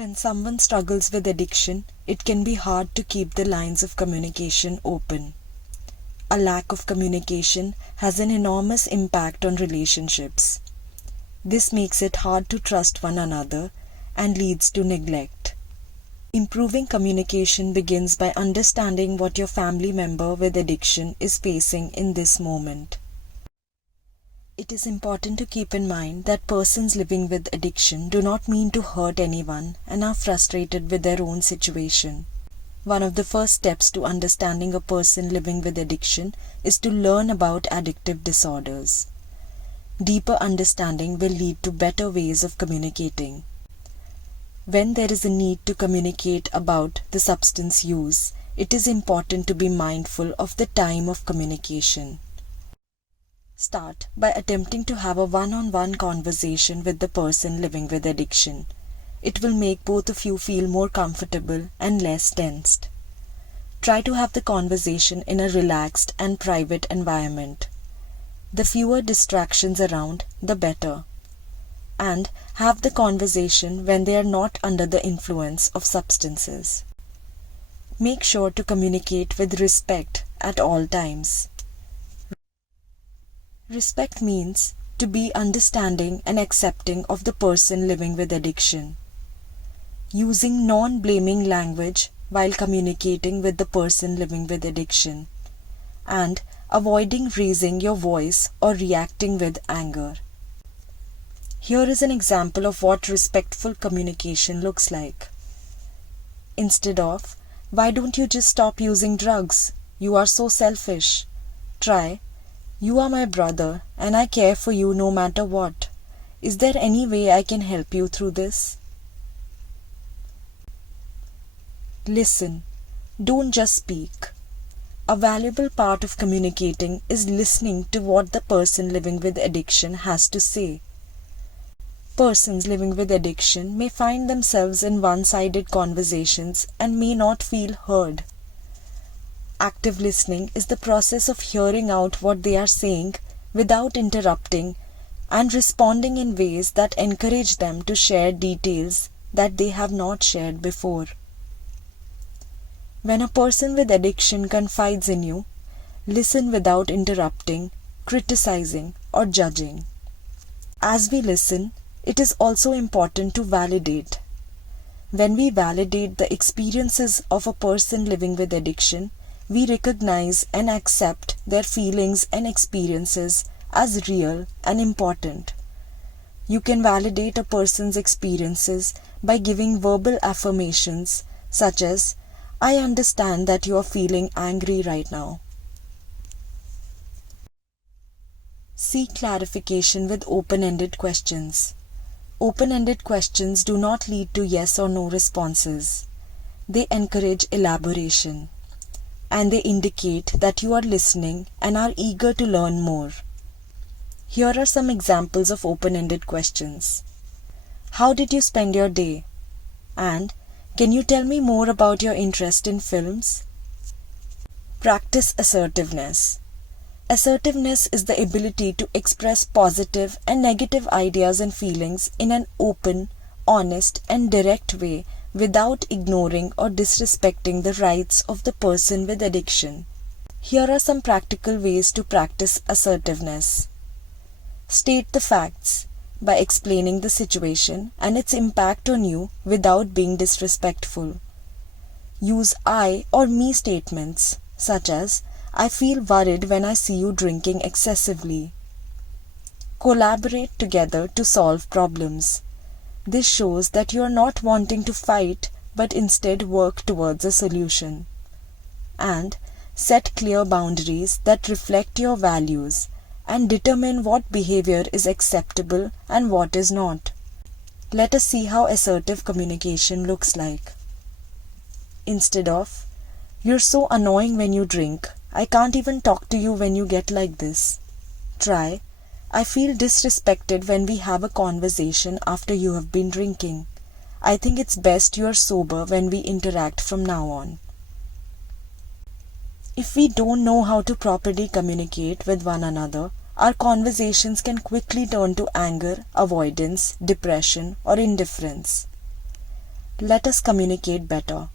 When someone struggles with addiction, it can be hard to keep the lines of communication open. A lack of communication has an enormous impact on relationships. This makes it hard to trust one another and leads to neglect. Improving communication begins by understanding what your family member with addiction is facing in this moment. It is important to keep in mind that persons living with addiction do not mean to hurt anyone and are frustrated with their own situation. One of the first steps to understanding a person living with addiction is to learn about addictive disorders. Deeper understanding will lead to better ways of communicating. When there is a need to communicate about the substance use, it is important to be mindful of the time of communication. Start by attempting to have a one-on-one conversation with the person living with addiction. It will make both of you feel more comfortable and less tensed. Try to have the conversation in a relaxed and private environment. The fewer distractions around, the better. And have the conversation when they are not under the influence of substances. Make sure to communicate with respect at all times. Respect means to be understanding and accepting of the person living with addiction. Using non-blaming language while communicating with the person living with addiction. And avoiding raising your voice or reacting with anger. Here is an example of what respectful communication looks like. Instead of, "Why don't you just stop using drugs? You are so selfish." Try, "You are my brother and I care for you no matter what. Is there any way I can help you through this?" Listen. Don't just speak. A valuable part of communicating is listening to what the person living with addiction has to say. Persons living with addiction may find themselves in one-sided conversations and may not feel heard. Active listening is the process of hearing out what they are saying without interrupting and responding in ways that encourage them to share details that they have not shared before. When a person with addiction confides in you, listen without interrupting, criticizing, or judging. As we listen, it is also important to validate. When we validate the experiences of a person living with addiction, we recognize and accept their feelings and experiences as real and important. You can validate a person's experiences by giving verbal affirmations such as, "I understand that you are feeling angry right now." Seek clarification with open-ended questions. Open-ended questions do not lead to yes or no responses. They encourage elaboration, and they indicate that you are listening and are eager to learn more. Here are some examples of open-ended questions. How did you spend your day? And can you tell me more about your interest in films? Practice assertiveness. Assertiveness is the ability to express positive and negative ideas and feelings in an open, honest, and direct way without ignoring or disrespecting the rights of the person with addiction. Here are some practical ways to practice assertiveness. State the facts by explaining the situation and its impact on you without being disrespectful. Use I or me statements such as, "I feel worried when I see you drinking excessively." Collaborate together to solve problems. This shows that you are not wanting to fight but instead work towards a solution. And set clear boundaries that reflect your values and determine what behavior is acceptable and what is not. Let us see how assertive communication looks like. Instead of, "You're so annoying when you drink. I can't even talk to you when you get like this." Try, "I feel disrespected when we have a conversation after you have been drinking. I think it's best you are sober when we interact from now on." If we don't know how to properly communicate with one another, our conversations can quickly turn to anger, avoidance, depression, or indifference. Let us communicate better.